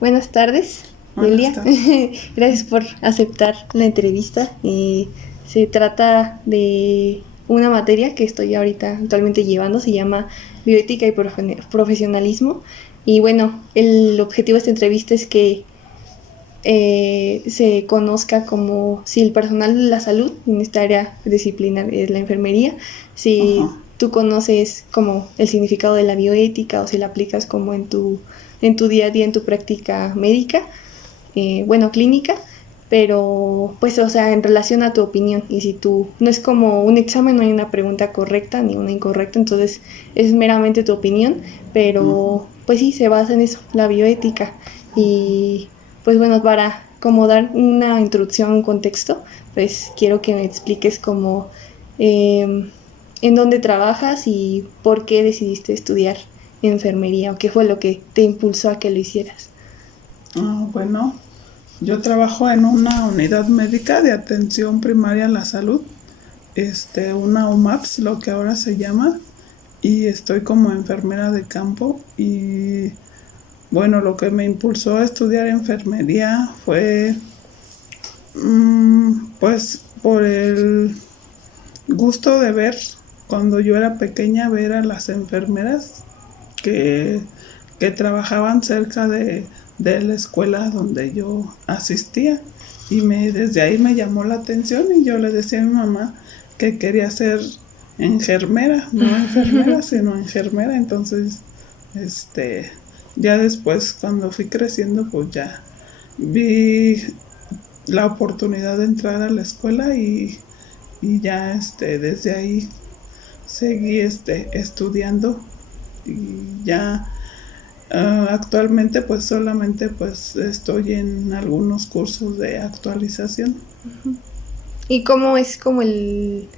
Buenas tardes, Buenas Delia. tardes. Gracias por aceptar la entrevista. Se trata de una materia que estoy ahorita actualmente llevando, se llama Bioética y Profesionalismo. Y bueno, el objetivo de esta entrevista es que se conozca como si el personal de la salud, en esta área disciplinar es la enfermería, si Ajá. tú conoces como el significado de la bioética o si la aplicas como en tu día a día, en tu práctica médica, bueno, clínica, pero pues, o sea, en relación a tu opinión, y si tú, no es como un examen, no hay una pregunta correcta ni una incorrecta, entonces es meramente tu opinión, pero pues sí, se basa en eso, la bioética. Y pues bueno, para como dar una introducción, un contexto, pues quiero que me expliques como en dónde trabajas y por qué decidiste estudiar enfermería o qué fue lo que te impulsó a que lo hicieras. Bueno, yo trabajo en una unidad médica de atención primaria a la salud, una UMAPS, lo que ahora se llama, y estoy como enfermera de campo. Y bueno, lo que me impulsó a estudiar enfermería fue, pues, por el gusto de ver, cuando yo era pequeña, ver a las enfermeras que, que trabajaban cerca de la escuela donde yo asistía. Y desde ahí me llamó la atención y yo le decía a mi mamá que quería ser enfermera, no enfermera, sino enfermera. Entonces, este, ya después cuando fui creciendo, pues ya vi la oportunidad de entrar a la escuela y ya desde ahí seguí estudiando y ya actualmente pues solamente pues estoy en algunos cursos de actualización. ¿Y cómo es como el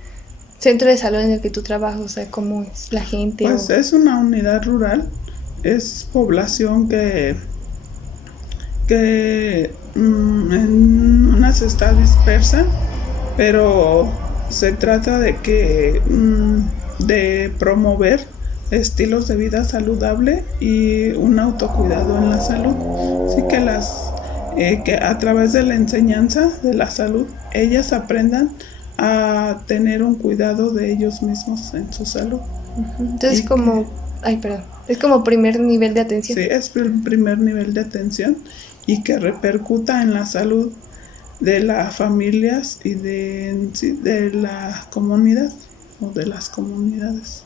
centro de salud en el que tú trabajas? O sea, ¿cómo es la gente? Pues O es una unidad rural, es población que en unas está dispersa, pero se trata de que de promover estilos de vida saludable y un autocuidado en la salud. Así que que a través de la enseñanza de la salud ellas aprendan a tener un cuidado de ellos mismos en su salud. entonces Y que como, ay, perdón, es como primer nivel de atención. sí, es el primer nivel de atención y que repercuta en la salud de las familias y sí, de la comunidad o de las comunidades.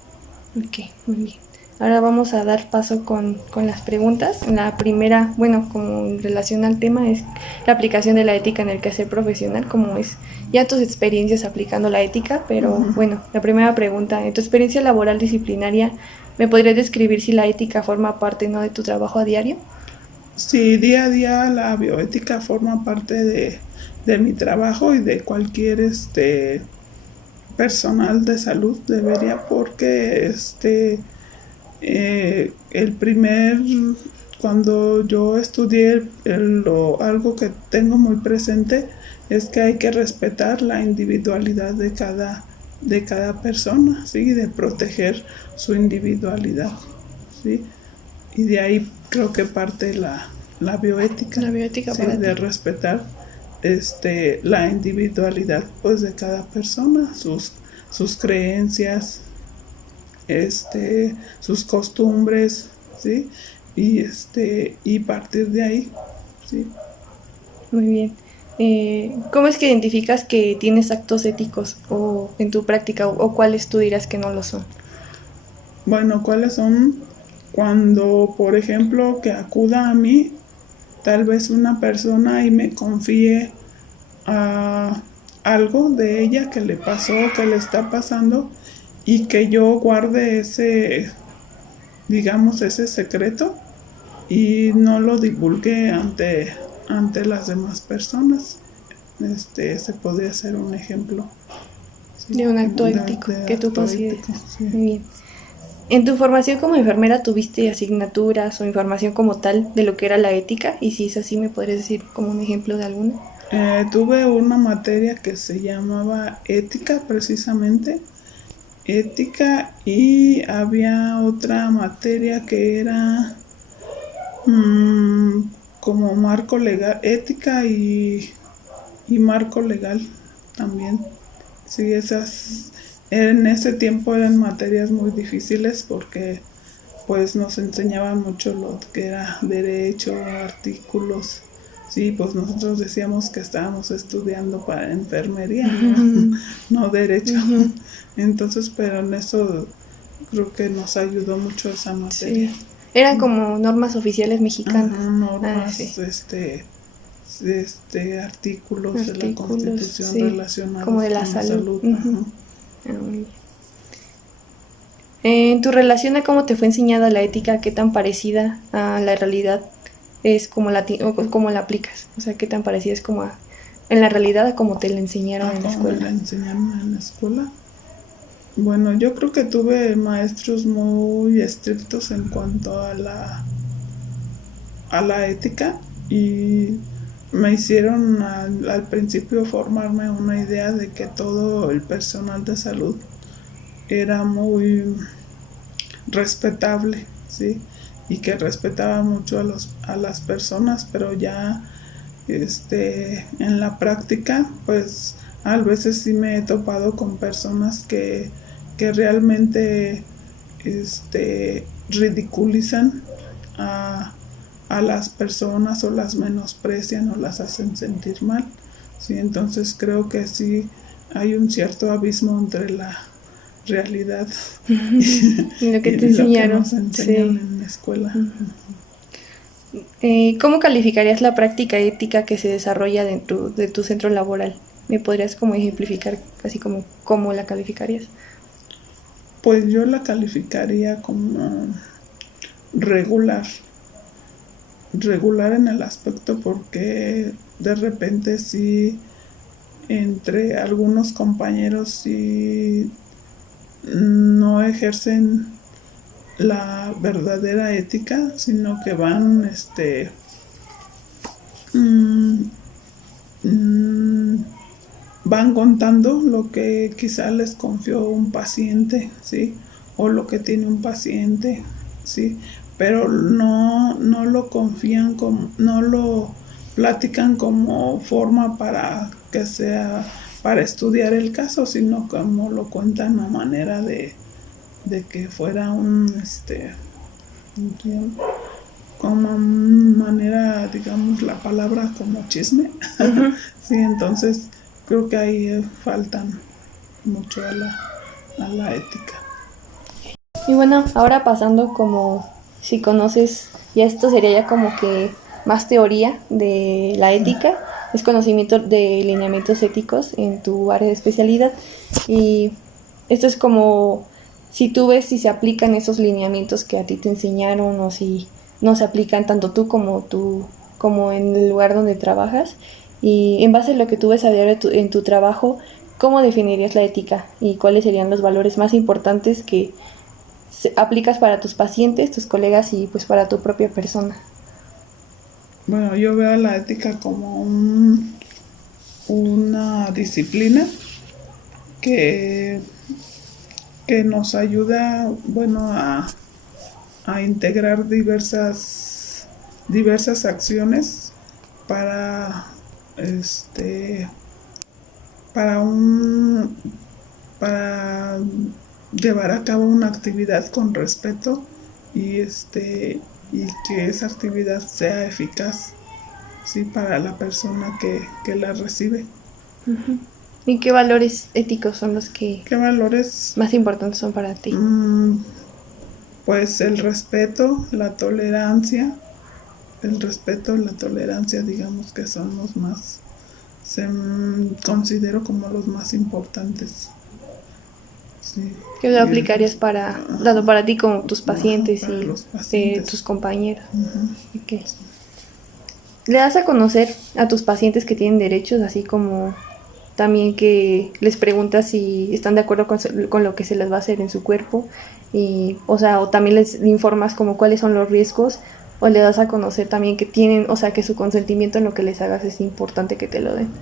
Ok, muy bien. Ahora vamos a dar paso con las preguntas. La primera, bueno, como en relación al tema, es la aplicación de la ética en el quehacer profesional, como es ya tus experiencias aplicando la ética, pero bueno, la primera pregunta, en tu experiencia laboral disciplinaria, ¿me podrías describir si la ética forma parte, no, de tu trabajo a diario? Sí, día a día la bioética forma parte de mi trabajo y de cualquier personal de salud debería, porque el primer, cuando yo estudié, algo que tengo muy presente es que hay que respetar la individualidad de cada persona, ¿sí? De proteger su individualidad, ¿sí? Y de ahí creo que parte la La bioética, bioética ¿sí? para ti. De respetar la individualidad pues de cada persona, sus creencias, sus costumbres, ¿sí? Y partir de ahí, ¿sí? Muy bien. ¿Cómo es que identificas que tienes actos éticos o en tu práctica o cuáles tú dirás que no lo son? Bueno, ¿cuáles son? Cuando, por ejemplo, que acuda a mí tal vez una persona y me confíe a algo de ella que le pasó, que le está pasando, y que yo guarde digamos, ese secreto y no lo divulgue ante las demás personas. Ese podría ser un ejemplo, De ¿sí? un acto Como ético de que tú acto consideres. ético, sí. Muy bien. ¿En tu formación como enfermera tuviste asignaturas o información como tal de lo que era la ética? Y si es así, ¿me podrías decir como un ejemplo de alguna? Tuve una materia que se llamaba ética, precisamente, ética, y había otra materia que era como marco legal, ética y marco legal también. Sí, esas en ese tiempo eran materias muy difíciles porque pues nos enseñaban mucho lo que era derecho, artículos. Sí, pues nosotros decíamos que estábamos estudiando para enfermería, no derecho. Ujú. Entonces, pero en eso creo que nos ayudó mucho esa materia. Sí. Eran como normas oficiales mexicanas. Ajá, Ah, sí. normas, artículos de la Artículos, Constitución sí. Como relacionados de la con la salud. salud. Ujú. Ajá. Ah, muy bien. En tu relación a cómo te fue enseñada la ética, ¿qué tan parecida a la realidad es o cómo la aplicas? O sea, ¿qué tan parecida es en la realidad a cómo te la enseñaron en la Como me la escuela? enseñaron en la escuela. Bueno, yo creo que tuve maestros muy estrictos en cuanto a la ética y me hicieron al principio formarme una idea de que todo el personal de salud era muy respetable, ¿sí? Y que respetaba mucho a las personas, pero ya en la práctica, pues a veces sí me he topado con personas que realmente ridiculizan a, a las personas o las menosprecian o las hacen sentir mal. Sí, entonces creo que sí hay un cierto abismo entre la realidad Lo que te y lo que enseñaron, nos enseñan sí. en la escuela. ¿Cómo calificarías la práctica ética que se desarrolla dentro de tu centro laboral? ¿Me podrías como ejemplificar así como cómo la calificarías? Pues yo la calificaría como regular, regular en el aspecto porque de repente sí, entre algunos compañeros sí no ejercen la verdadera ética, sino que van, mm, mm, van contando lo que quizá les confió un paciente, ¿sí? O lo que tiene un paciente, ¿sí? Pero no lo confían como, no lo platican como forma para que sea, para estudiar el caso, sino como lo cuentan a manera de que fuera como manera, digamos, la palabra como chisme. Ujú. Sí, entonces creo que ahí faltan mucho a la ética. Y bueno, ahora pasando como si conoces, ya esto sería ya como que más teoría de la ética, es conocimiento de lineamientos éticos en tu área de especialidad. Y esto es como si tú ves si se aplican esos lineamientos que a ti te enseñaron o si no se aplican tanto tú como en el lugar donde trabajas. Y en base a lo que tú ves a diario en tu trabajo, ¿cómo definirías la ética y cuáles serían los valores más importantes que aplicas para tus pacientes, tus colegas y pues para tu propia persona? Bueno, yo veo la ética como una disciplina que, que nos ayuda, bueno, a integrar diversas acciones para este para un para llevar a cabo una actividad con respeto y y que esa actividad sea eficaz, sí, para la persona que la recibe. ¿Y qué valores éticos son los que ¿Qué valores? más importantes son para ti? Mm, pues el respeto, la tolerancia, digamos que son los más, considero como los más importantes. Sí, ¿Qué lo y el aplicarías tanto para ti como tus ajá, pacientes para y los pacientes. tus compañeros? Ujú, Okay. sí. ¿Le das a conocer a tus pacientes que tienen derechos, así como también que les preguntas si están de acuerdo con lo que se les va a hacer en su cuerpo? Y, o sea, o también les informas como cuáles son los riesgos, o le das a conocer también que tienen, o sea, que su consentimiento en lo que les hagas es importante que te lo den.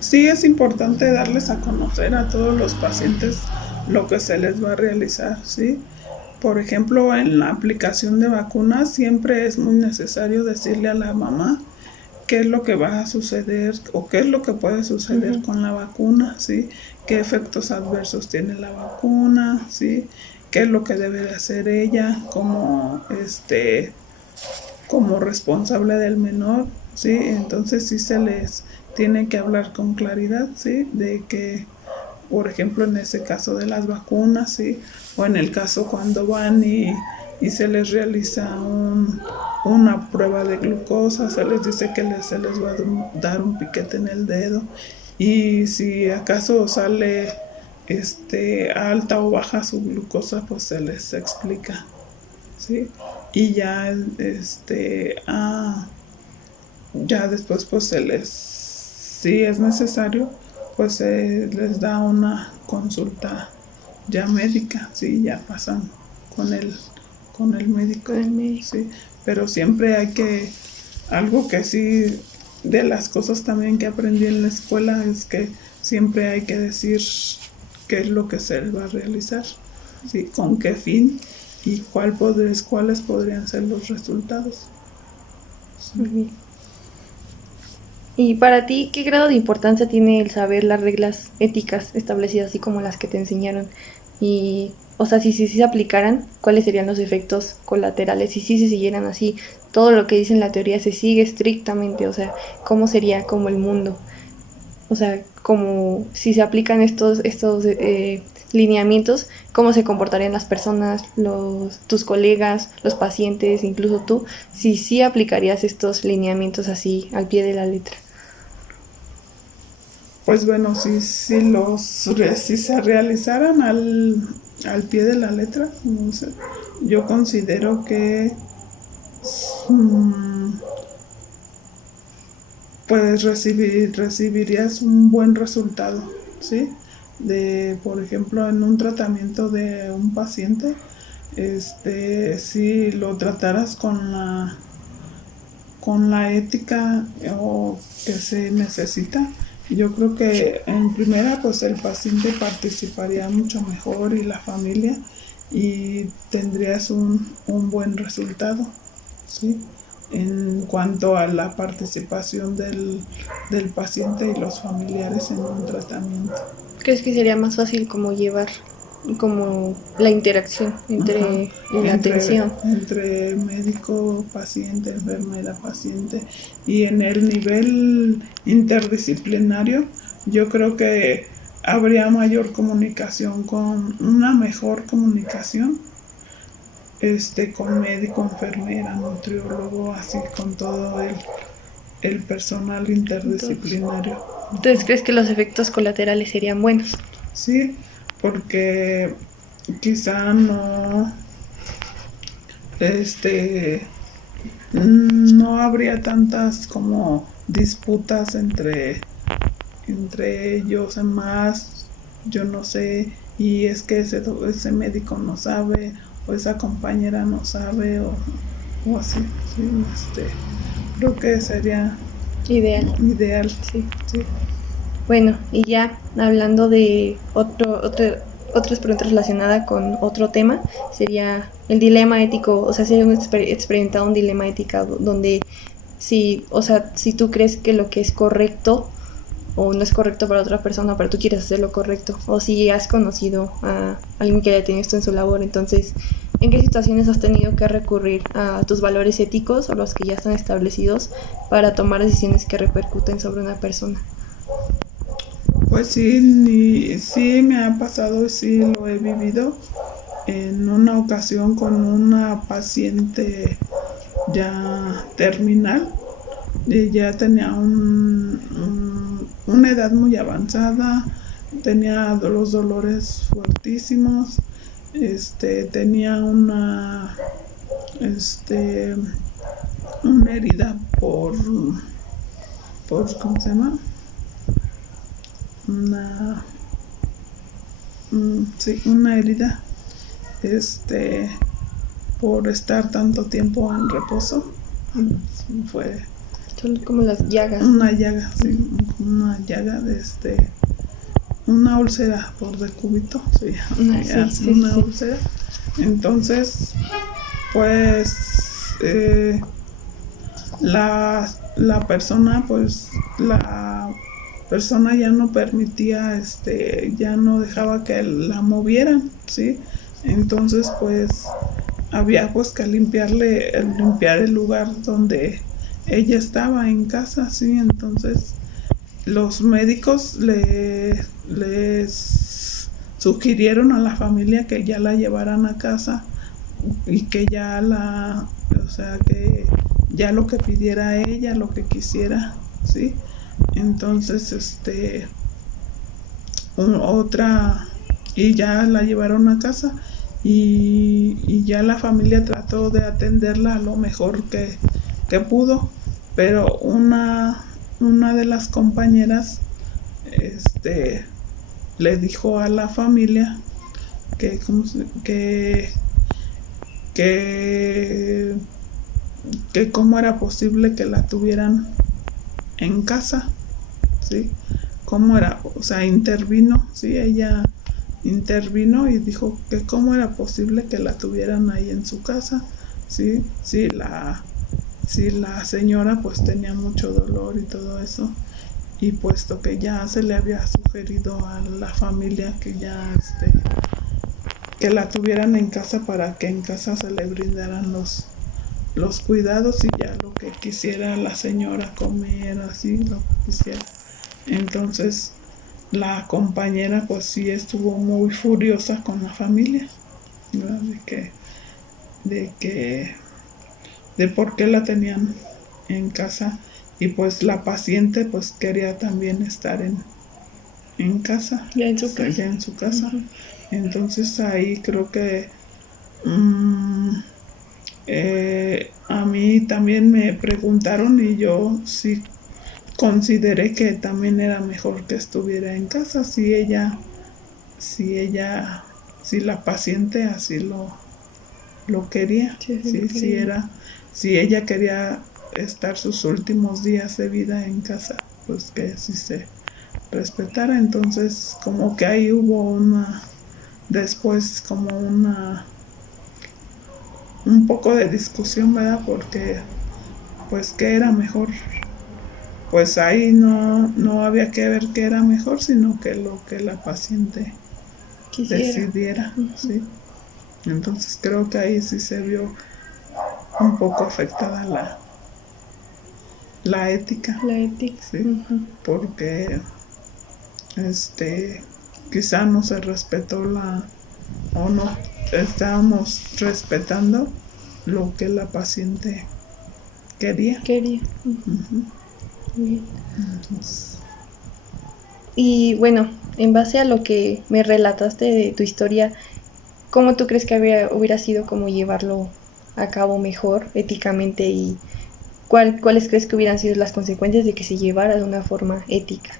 Sí, es importante darles a conocer a todos los pacientes lo que se les va a realizar, ¿sí? por ejemplo, en la aplicación de vacunas siempre es muy necesario decirle a la mamá qué es lo que va a suceder o qué es lo que puede suceder Ujú. con la vacuna, ¿sí? Qué efectos adversos tiene la vacuna, ¿sí? Qué es lo que debe de hacer ella como responsable del menor, ¿sí? Entonces sí se les tiene que hablar con claridad, ¿sí? De que, por ejemplo, en ese caso de las vacunas, ¿sí? O en el caso cuando van y se les realiza una prueba de glucosa, se les dice que se les va a dar un piquete en el dedo y si acaso sale alta o baja su glucosa, pues se les explica, ¿sí? Y ya ya después pues si es necesario, pues se les da una consulta ya médica, sí, ya pasan con el médico, Con el médico. sí, pero siempre algo que sí, de las cosas también que aprendí en la escuela es que siempre hay que decir qué es lo que se va a realizar, sí, con qué fin y cuáles podrían ser los resultados. Muy bien. Y para ti, ¿qué grado de importancia tiene el saber las reglas éticas establecidas, así como las que te enseñaron? Y, o sea, si se aplicaran, ¿cuáles serían los efectos colaterales? Y si se siguieran así, todo lo que dice en la teoría se sigue estrictamente, o sea, ¿cómo sería como el mundo? O sea, como si se aplican estos lineamientos, ¿cómo se comportarían las personas, tus colegas, los pacientes, incluso tú, si sí aplicarías estos lineamientos así al pie de la letra? Pues bueno, si se realizaran al pie de la letra, no sé, yo considero que mm, pues recibirías un buen resultado, ¿sí? Por ejemplo, en un tratamiento de un paciente, si lo trataras con la ética que se necesita, yo creo que en primera pues el paciente participaría mucho mejor y la familia y tendrías un buen resultado, ¿sí? En cuanto a la participación del paciente y los familiares en un tratamiento. ¿Crees que sería más fácil como llevar como la interacción Ajá. entre la Entre, atención? entre médico, paciente, enfermera, paciente y en el nivel interdisciplinario, yo creo que habría mayor comunicación, con una mejor comunicación, con médico, enfermera, nutriólogo, así con todo el personal Entonces, interdisciplinario. entonces, ¿crees que los efectos colaterales serían buenos? Sí, porque quizá este, no habría tantas como disputas entre ellos, en más, yo no sé, y es que ese médico no sabe, o esa compañera no sabe, o así, sí, creo que sería Ideal, ideal, sí. sí. Bueno, y ya hablando de otras preguntas relacionadas con otro tema, sería el dilema ético, o sea, si has experimentado un dilema ético donde si, o sea, si tú crees que lo que es correcto o no es correcto para otra persona, pero tú quieres hacer lo correcto, o si has conocido a alguien que haya tenido esto en su labor, entonces, ¿en qué situaciones has tenido que recurrir a tus valores éticos o los que ya están establecidos para tomar decisiones que repercuten sobre una persona? Pues sí, sí me ha pasado, sí lo he vivido en una ocasión con una paciente ya terminal. Ella tenía una edad muy avanzada, tenía los dolores fuertísimos, tenía este, una herida ¿cómo se llama? Una, sí, una herida, por estar tanto tiempo en reposo. Fue Son como las llagas. una llaga, sí, una llaga una úlcera por decúbito, sí, Ah, sí, sí, una sí. úlcera. Entonces, pues la persona, pues la persona ya no permitía, ya no dejaba que la movieran, ¿sí? Entonces, pues había pues que limpiar el lugar donde ella estaba en casa, ¿sí? Entonces los médicos les sugirieron a la familia que ya la llevaran a casa y que o sea, que ya lo que pidiera ella, lo que quisiera, ¿sí? Entonces, otra, y ya la llevaron a casa y ya la familia trató de atenderla lo mejor que pudo, pero una de las compañeras, este, le dijo a la familia que, que, que cómo era posible que la tuvieran en casa, ¿sí? ¿Cómo era? O sea, intervino, ¿sí? Ella intervino y dijo que cómo era posible que la tuvieran ahí en su casa, ¿sí? Si la señora pues tenía mucho dolor y todo eso, y puesto que ya se le había sugerido a la familia que ya que la tuvieran en casa para que en casa se le brindaran los cuidados y ya lo que quisiera la señora comer, así lo que quisiera. Entonces la compañera pues sí estuvo muy furiosa con la familia, ¿verdad? De de por qué la tenían en casa, y pues la paciente pues quería también estar en casa, Ya en su casa. ya en su casa. Ujú. Entonces ahí creo que a mí también me preguntaron y yo sí consideré que también era mejor que estuviera en casa si ella, si la paciente así lo quería, Sí, sí, lo ¿sí? quería. Si ella quería estar sus últimos días de vida en casa, pues que sí se respetara. Entonces como que ahí hubo después como un poco de discusión, ¿verdad? Porque pues qué era mejor, pues ahí no había que ver qué era mejor, sino que lo que la paciente Quisiera. decidiera, Ujú. ¿sí? Entonces creo que ahí sí se vio un poco afectada la ética, La ética. ¿sí? Ujú. Porque este quizá no se respetó o no estábamos respetando lo que la paciente quería. Quería. Ujú. Uh-huh. Bien. Entonces, Y bueno, en base a lo que me relataste de tu historia, ¿cómo tú crees que hubiera sido como llevarlo a cabo mejor éticamente y cuáles crees que hubieran sido las consecuencias de que se llevara de una forma ética?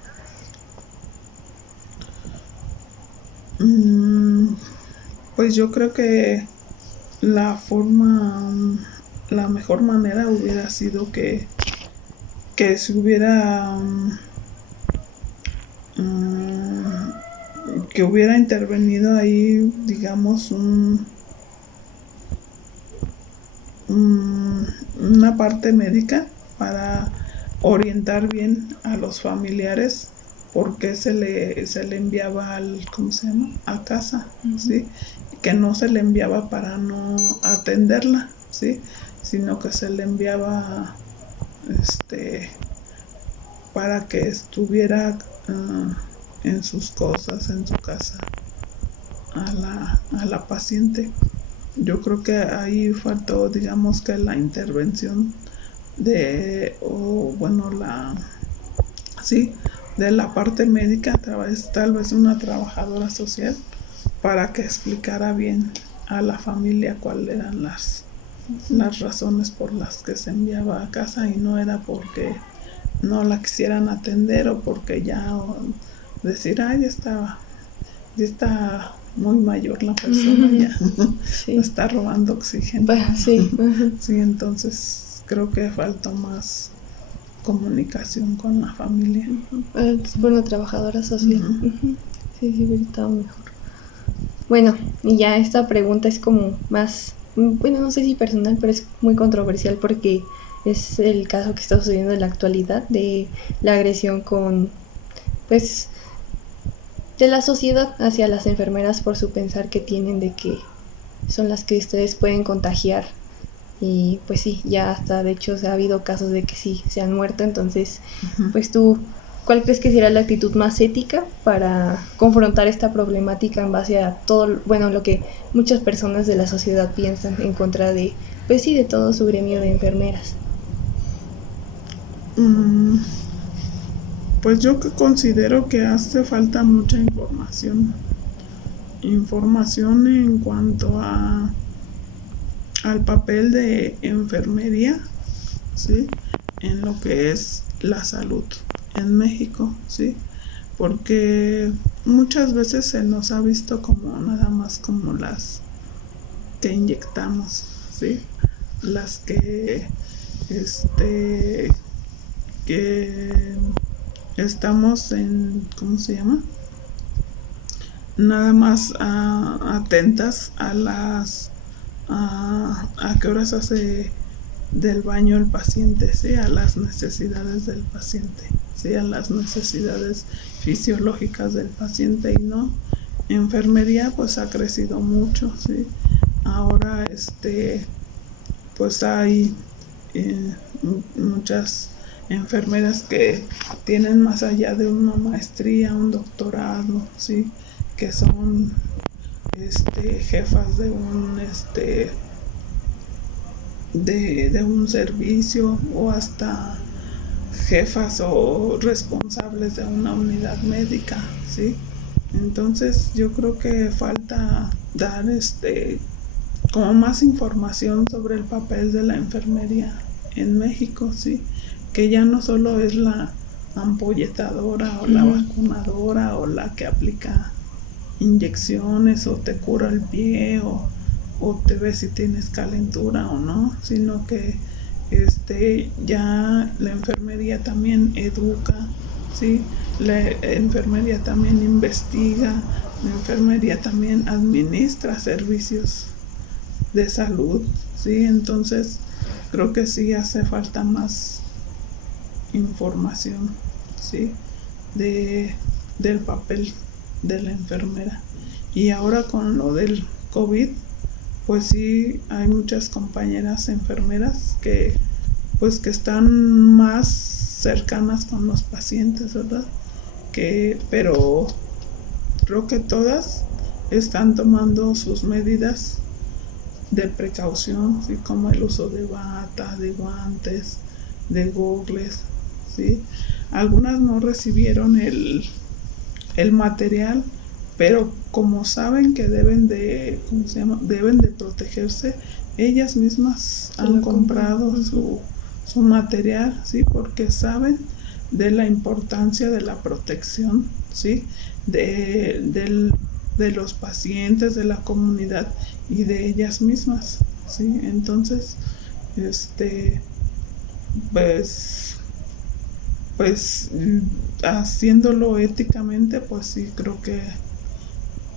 mm, pues yo creo que la la mejor manera hubiera sido que se hubiera que hubiera intervenido ahí, digamos, una parte médica para orientar bien a los familiares por qué se le enviaba ¿cómo se llama? A casa, ¿sí? Que no se le enviaba para no atenderla, ¿sí? Sino que se le enviaba este, para que estuviera en sus cosas, en su casa, a la paciente. Yo creo que ahí faltó, digamos que la intervención o bueno, sí, de la parte médica, tal vez una trabajadora social, para que explicara bien a la familia cuáles eran las razones por las que se enviaba a casa, y no era porque no la quisieran atender o porque o decir, ya está muy mayor la persona, ya Sí. está robando oxígeno. Sí. Sí, entonces creo que faltó más comunicación con la familia. Fue una trabajadora social. Ujú. Ujú. Sí, sí, hubiera estado mejor. Bueno, y ya esta pregunta es como más, bueno, no sé si personal, pero es muy controversial porque es el caso que está sucediendo en la actualidad de la agresión con, pues, de la sociedad hacia las enfermeras por su pensar que tienen de que son las que ustedes pueden contagiar. Y pues sí, ya hasta de hecho ha habido casos de que sí se han muerto. Entonces, pues tú, ¿cuál crees que será la actitud más ética para confrontar esta problemática en base a todo, bueno, lo que muchas personas de la sociedad piensan en contra de, pues sí, de todo su gremio de enfermeras? Mm, pues yo que considero que hace falta mucha información. Información en cuanto al papel de enfermería, ¿sí? En lo que es la salud en México, ¿sí? Porque muchas veces se nos ha visto como nada más como las que inyectamos, ¿sí? Las este, que estamos en, ¿cómo se llama? Nada más atentas a a qué horas hace del baño el paciente, ¿sí? A las necesidades del paciente, ¿sí? A las necesidades fisiológicas del paciente y no. Enfermería pues ha crecido mucho, ¿sí? Ahora pues hay eh, muchas enfermeras que tienen más allá de una maestría, un doctorado, ¿sí? Que son jefas de un de un servicio o hasta jefas o responsables de una unidad médica, ¿sí? Entonces yo creo que falta dar como más información sobre el papel de la enfermería en México, ¿sí? Que ya no solo es la ampolletadora o la vacunadora o la que aplica inyecciones o te cura el pie o te ve si tienes calentura o no, sino que ya la enfermería también educa, ¿sí? La enfermería también investiga, la enfermería también administra servicios de salud, ¿sí? Entonces creo que sí hace falta más información, ¿sí? De, del papel de la enfermera. Y ahora con lo del COVID, pues sí hay muchas compañeras enfermeras que pues que están más cercanas con los pacientes, ¿verdad? Pero creo que todas están tomando sus medidas de precaución, ¿sí? Como el uso de bata, de guantes, de gogles, ¿sí? Algunas no recibieron el material, pero como saben que deben de, ¿cómo se llama? Deben de protegerse, ellas mismas han comprado su material, ¿sí? Porque saben de la importancia de la protección, ¿sí? De los pacientes, de la comunidad y de ellas mismas, ¿sí? Entonces, pues, pues haciéndolo éticamente, pues sí creo que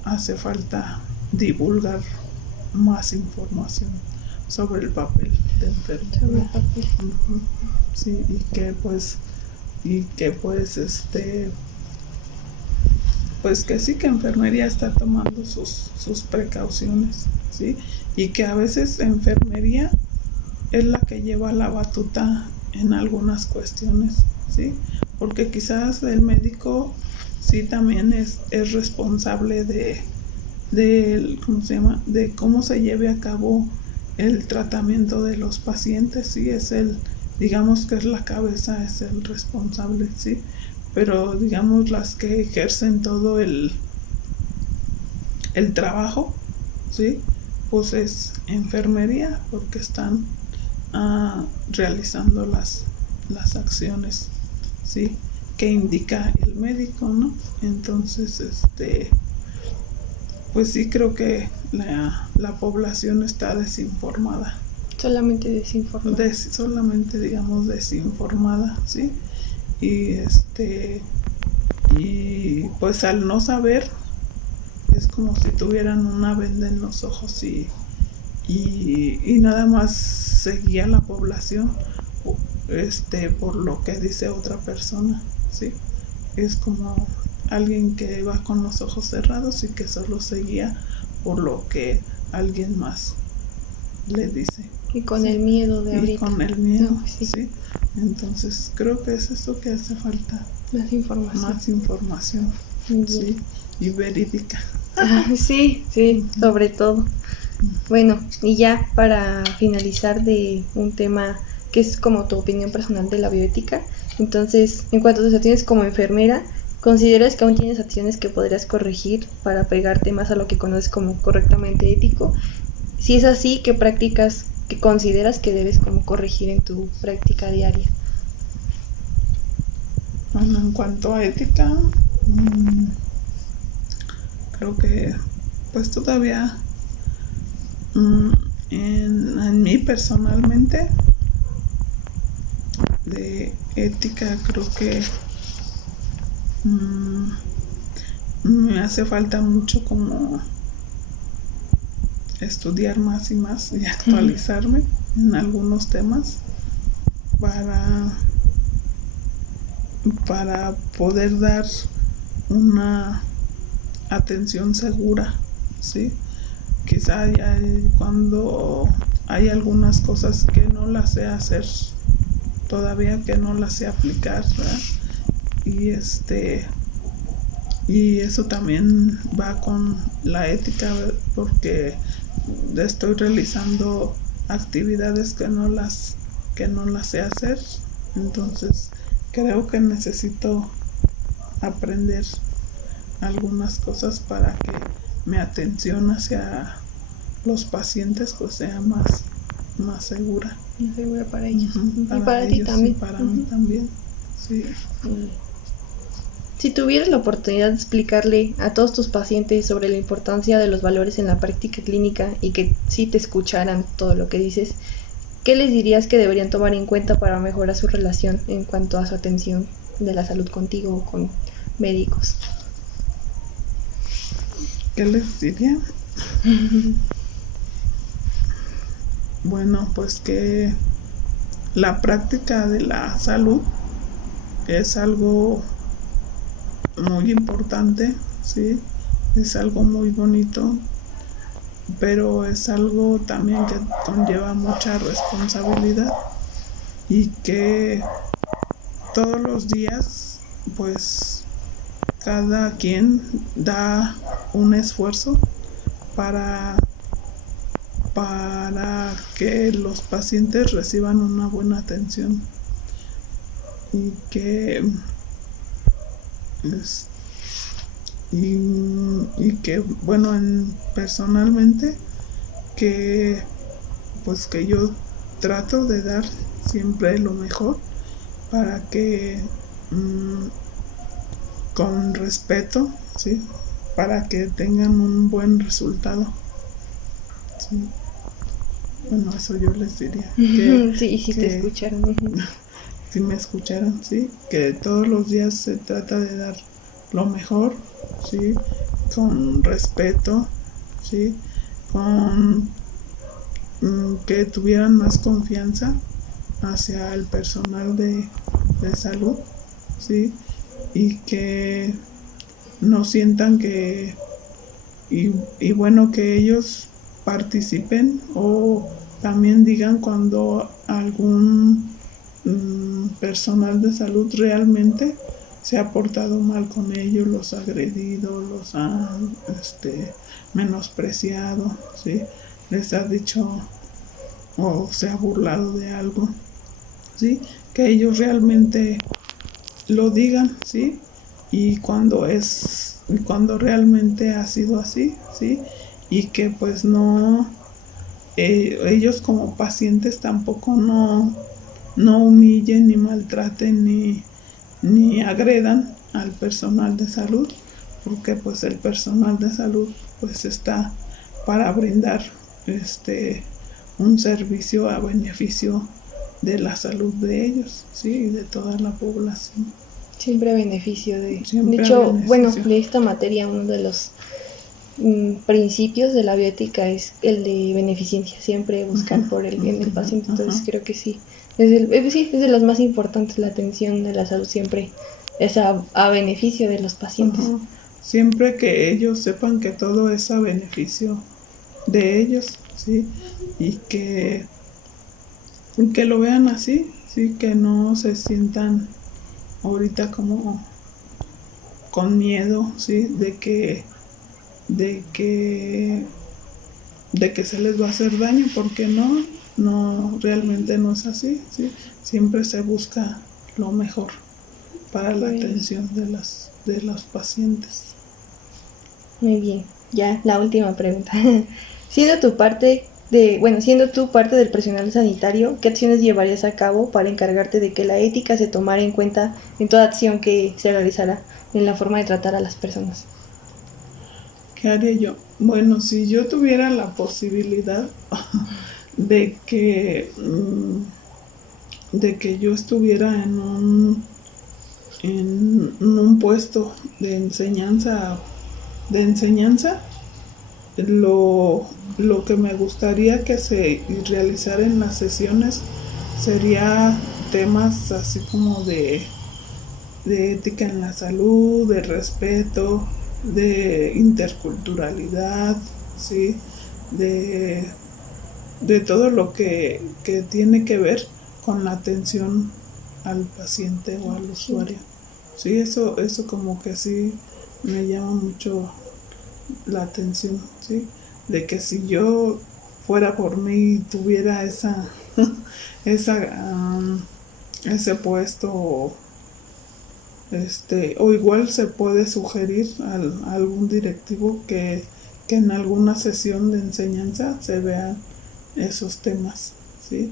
hace falta divulgar más información sobre el papel de enfermera. Sobre el papel. Uh-huh. Sí, y que pues que sí que enfermería está tomando sus precauciones, ¿sí? Y que a veces enfermería es la que lleva la batuta en algunas cuestiones, ¿sí? Porque quizás el médico sí también es responsable ¿cómo se llama? De cómo se lleve a cabo el tratamiento de los pacientes, sí, digamos que es la cabeza, es el responsable, sí, pero digamos las que ejercen todo el trabajo, sí, pues es enfermería porque están realizando las acciones, sí, que indica el médico, ¿no? Entonces, pues sí creo que la población está desinformada. Solamente desinformada. Solamente digamos desinformada, ¿sí? Y y pues al no saber, es como si tuvieran una venda en los ojos y nada más seguía la población por lo que dice otra persona, ¿sí? Es como alguien que va con los ojos cerrados y que solo seguía por lo que alguien más le dice. Y con ¿sí? el miedo de ahorita. Y con el miedo, No, sí. ¿sí? Entonces creo que es eso que hace falta. Más información. Más información, ¿sí? Y verídica. Sí, sí, sobre todo. Bueno, y ya para finalizar de un tema que es como tu opinión personal de la bioética, entonces, en cuanto a tus acciones como enfermera, ¿consideras que aún tienes acciones que podrías corregir para pegarte más a lo que conoces como correctamente ético? Si es así, ¿qué prácticas que consideras que debes como corregir en tu práctica diaria? Bueno, en cuanto a ética, creo que pues todavía en mí personalmente de ética creo que me hace falta mucho como estudiar más y más y actualizarme en algunos temas para poder dar una atención segura, ¿sí? Quizá cuando hay algunas cosas que no las sé hacer todavía, que no las sé aplicar, ¿verdad? Y eso también va con la ética, porque estoy realizando actividades que no las sé hacer, entonces creo que necesito aprender algunas cosas para que mi atención hacia los pacientes pues sea más segura. Más segura para ellos. Para y para ellos, ti también. Y para mí también, sí. Si tuvieras la oportunidad de explicarle a todos tus pacientes sobre la importancia de los valores en la práctica clínica y que sí te escucharan todo lo que dices, ¿qué les dirías que deberían tomar en cuenta para mejorar su relación en cuanto a su atención de la salud contigo o con médicos? ¿Qué les diría? Bueno, pues que la práctica de la salud es algo muy importante, ¿sí? Es algo muy bonito, pero es algo también que conlleva mucha responsabilidad y que todos los días, pues, cada quien da un esfuerzo para que los pacientes reciban una buena atención y que bueno, personalmente que pues que yo trato de dar siempre lo mejor para que con respeto, ¿sí? Para que tengan un buen resultado, ¿sí? Bueno, eso yo les diría. Sí, si te escucharon. Si me escucharon, ¿sí? Que todos los días se trata de dar lo mejor, ¿sí? Con respeto, ¿sí? Con que tuvieran más confianza hacia el personal de salud, ¿sí? Y que no sientan que y bueno, que ellos participen o también digan cuando algún personal de salud realmente se ha portado mal con ellos, los ha agredido, los ha menospreciado, ¿sí? Les ha dicho o se ha burlado de algo, ¿sí? Que ellos realmente lo digan, ¿sí? Y cuando realmente ha sido así, ¿sí? Y que pues no, ellos como pacientes tampoco no humillen ni maltraten ni agredan al personal de salud, porque pues el personal de salud pues está para brindar un servicio a beneficio de la salud de ellos, sí, y de toda la población. Siempre a beneficio de... Siempre de hecho, beneficio. bueno, de esta materia uno de los principios de la bioética es el de beneficencia, siempre buscar por el bien del paciente. Entonces creo que sí, sí, es de los más importantes. La atención de la salud siempre es a beneficio de los pacientes. Siempre que ellos sepan que todo es a beneficio de ellos, ¿sí? Y que lo vean así, ¿sí? Que no se sientan ahorita como con miedo, ¿sí? De que se les va a hacer daño, porque no, realmente no es así, ¿sí? Siempre se busca lo mejor para la atención de los pacientes. Muy bien, ya la última pregunta. Siendo tú parte del personal sanitario, ¿qué acciones llevarías a cabo para encargarte de que la ética se tomara en cuenta en toda acción que se realizara en la forma de tratar a las personas? ¿Qué haría yo? Bueno, si yo tuviera la posibilidad de que yo estuviera en un puesto de enseñanza, lo que me gustaría que se realizara en las sesiones sería temas así como de ética en la salud, de respeto, de interculturalidad, ¿sí? De todo lo que tiene que ver con la atención al paciente o al usuario. Sí, eso como que sí me llama mucho la atención, ¿sí? De que si yo fuera por mí y tuviera ese puesto, o igual se puede sugerir a algún directivo que en alguna sesión de enseñanza se vean esos temas, ¿sí?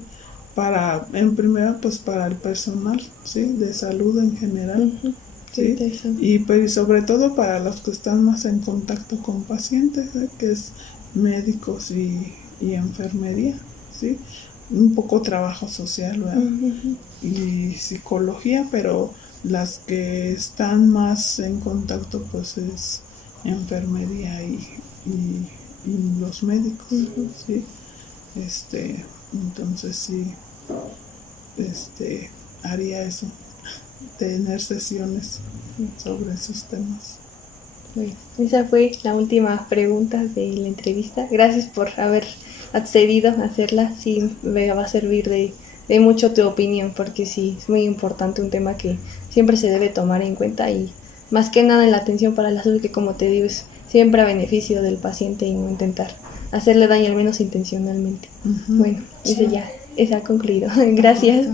En primera, pues para el personal, ¿sí? De salud en general, ¿sí? Y sobre todo para los que están más en contacto con pacientes, ¿sí? Que es médicos y enfermería, ¿sí? Un poco trabajo social, ¿verdad? Y psicología, pero las que están más en contacto pues es enfermería y los médicos, ¿sí? Entonces sí, haría eso, tener sesiones sobre esos temas. Bueno, esa fue la última pregunta de la entrevista. Gracias por haber accedido a hacerla. Sí, me va a servir de mucho tu opinión, porque sí, es muy importante, un tema que siempre se debe tomar en cuenta, y más que nada en la atención para la salud, que como te digo es siempre a beneficio del paciente y no intentar hacerle daño, al menos intencionalmente. Bueno, ese ya ha concluido. Gracias.